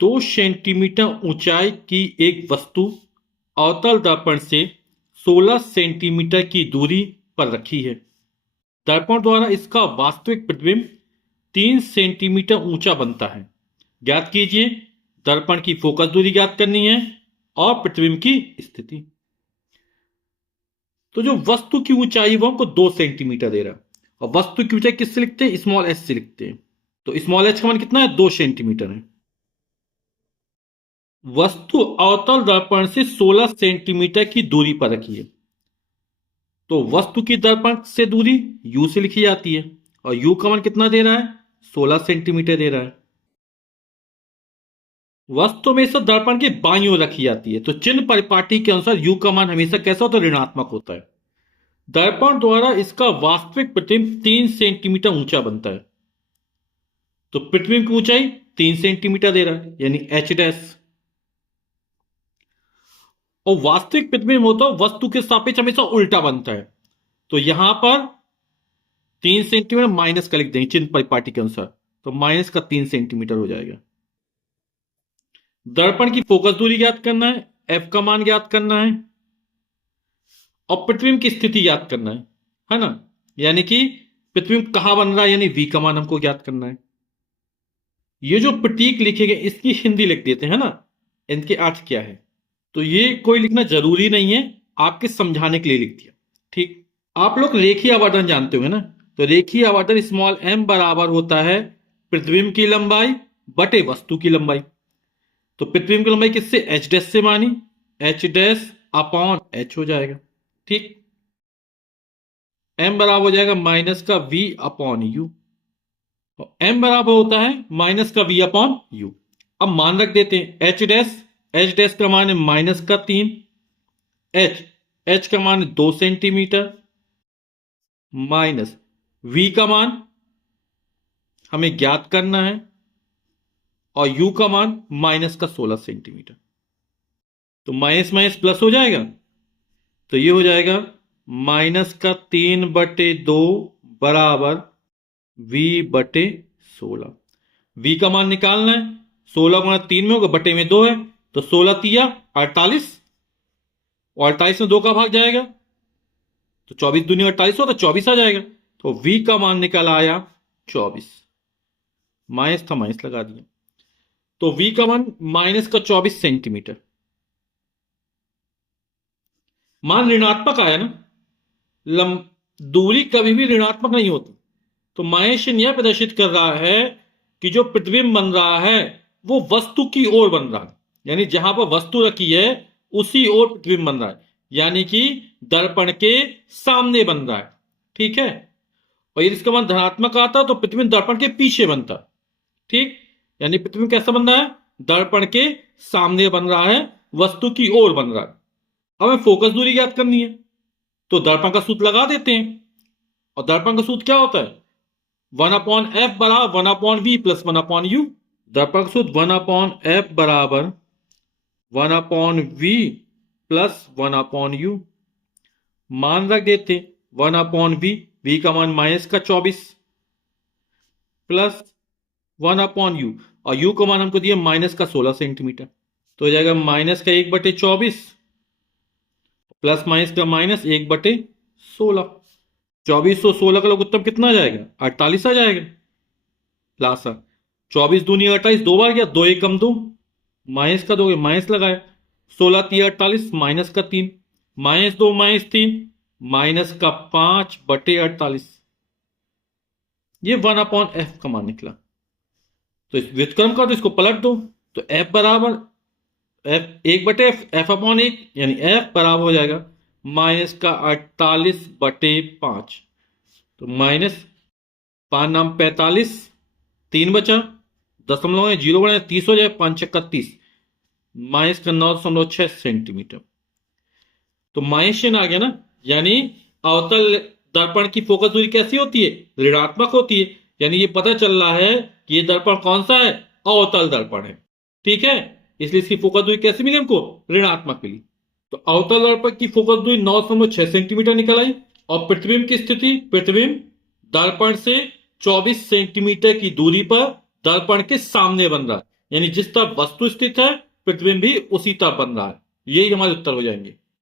2 centimetre ऊंचाई की एक वस्तु अवतल दर्पण से 16 सेंटीमीटर की दूरी पर रखी है। दर्पण द्वारा इसका वास्तविक प्रतिबिंब 3 सेंटीमीटर ऊंचा बनता है। ज्ञात कीजिए, दर्पण की फोकस दूरी ज्ञात करनी है और प्रतिबिंब की स्थिति। तो जो वस्तु की ऊंचाई वो हमको 2 सेंटीमीटर दे रहा है, और वस्तु की ऊंचाई किससे लिखते हैं? स्मॉल एच से लिखते हैं। तो स्मॉल एच का मान कितना है? 2 सेंटीमीटर है। वस्तु अवतल दर्पण से 16 सेंटीमीटर की दूरी पर रखी है। तो वस्तु की दर्पण से दूरी u से लिखी जाती है, और u का मान कितना दे रहा है? 16 सेंटीमीटर दे रहा है। वस्तु में इस दर्पण की बाईं ओर रखी जाती है, तो चिन्ह परिपाटी के अनुसार u का मान हमेशा कैसा होता है? ऋणात्मक होता है। दर्पण द्वारा इसका वास्तविक प्रतिबिंब 3 सेंटीमीटर ऊंचा बनता है। तो प्रतिबिंब की ऊंचाई 3 सेंटीमीटर दे रहा है, यानी एच डैश। और वास्तविक प्रतिबिंब होता है वस्तु के सापेक्ष हमेशा उल्टा बनता है। तो यहां पर 3 सेंटीमीटर माइनस का लिख देंगे चिन्ह परिपाटी के अनुसार, तो माइनस का 3 सेंटीमीटर हो जाएगा। दर्पण की फोकस दूरी ज्ञात करना है, एफ का मान ज्ञात करना है, और प्रतिबिंब की स्थिति ज्ञात करना है ना? यानी कि प्रतिबिंब कहां बन रहा है, यानी वी का मान हमको ज्ञात करना है। ये जो प्रतीक लिखे गए इसकी हिंदी लिख देते हैं ना, इनके अर्थ क्या है। तो ये कोई लिखना जरूरी नहीं है, आपके समझाने के लिए लिख दिया। ठीक, आप लोग रेखीय आवर्धन जानते होंगे ना। तो रेखीय आवर्धन स्मॉल एम बराबर होता है प्रतिबिंब की लंबाई बटे वस्तु की लंबाई। तो प्रतिबिंब की लंबाई किससे? एच डैश से मानी, एच डैश अपॉन एच हो जाएगा। ठीक, एम बराबर हो जाएगा माइनस का वी अपॉन यू, और एम बराबर होता है माइनस का वी अपॉन यू। अब मान रख देते हैं, एच डैश का मान है माइनस का 3, एच का मान है 2 सेंटीमीटर, माइनस वी का मान हमें ज्ञात करना है, और यू का मान माइनस का 16 सेंटीमीटर। तो माइनस माइनस प्लस हो जाएगा, तो ये हो जाएगा माइनस का 3/2 बराबर v बटे 16। v का मान निकालना है, 16 गुणा 3 में होगा, बटे में 2 है, तो 16 तिया 48, और 48 में 2 का भाग जाएगा, तो 24 दूनी 48 हो, तो 24 आ जाएगा। तो v का मान निकल आया 24, माइनस था माइनस लगा दिया, तो v का मान माइनस का 24 सेंटीमीटर। मान ऋणात्मक आया ना, दूरी कभी भी ऋणात्मक नहीं होती। तो माहेश यह प्रदर्शित कर रहा है कि जो प्रतिबिंब बन रहा है वो वस्तु की ओर बन रहा है, यानी जहां पर वस्तु रखी है उसी ओर प्रतिबिंब बन रहा है, यानी कि दर्पण के सामने बन रहा है। ठीक है, और यदि इसका मान धनात्मक आता तो प्रतिबिंब दर्पण के पीछे बनता। ठीक, यानी प्रतिबिंब कैसा बन रहा है? दर्पण के सामने बन रहा है, वस्तु की ओर बन रहा है। अब हमें फोकस दूरी ज्ञात करनी है, तो दर्पण का सूत्र लगा देते हैं, और दर्पण का सूत्र क्या होता है? 1/f बराबर 1/v प्लस 1/u। दर्पण का सूत्र 1/f बराबर 1/v प्लस 1/u। मान रख देते 1/v, v का मान माइनस का 24 प्लस 1/u, और u का मान हमको दिया माइनस का 16 सेंटीमीटर। तो हो जाएगा माइनस का 1/24 प्लस माइनस का माइनस 1/16। 24 और 16 का लघु उत्तर कितना आ जाएगा? 48 आ जाएगा। लासा 24 दूनी 28, 2 बार गया, 2 1 कम 2, माइनस का 2 माइनस लगाया, 16 3 48, माइनस का 3, -2 -3, माइनस का 5/48। ये 1/f का मान निकला। तो इस व्युत्क्रम का तो इसको पलट दो, तो f बराबर f 1/f(f/1) यानी f बराबर हो जाएगा माइनस का 48/5। तो माइनस 5 नाम 45, 3 बचा, दशमलव है 0 बना 30 हो जाए, 5 छक्का 30, माइनस का 9.6 सेंटीमीटर। तो माइनस चिन्ह आ गया ना, यानी अवतल दर्पण की फोकस दूरी कैसी होती है? ऋणात्मक होती है। यानी ये पता चल रहा है कि ये दर्पण कौन सा है? अवतल दर्पण है। ठीक है, इसलिए इसकी फोकस दूरी कैसी मिली हमको? ऋणात्मक मिली। तो अवतल दर्पण की फोकस दूरी 9.6 सेंटीमीटर निकल आई, और प्रतिबिंब की स्थिति, प्रतिबिंब दर्पण से 24 सेंटीमीटर की दूरी पर दर्पण के सामने बन रहा है, यानी जिस तरफ वस्तु स्थित है प्रतिबिंब भी उसी तरफ बन रहा है। यही हमारे उत्तर हो जाएंगे।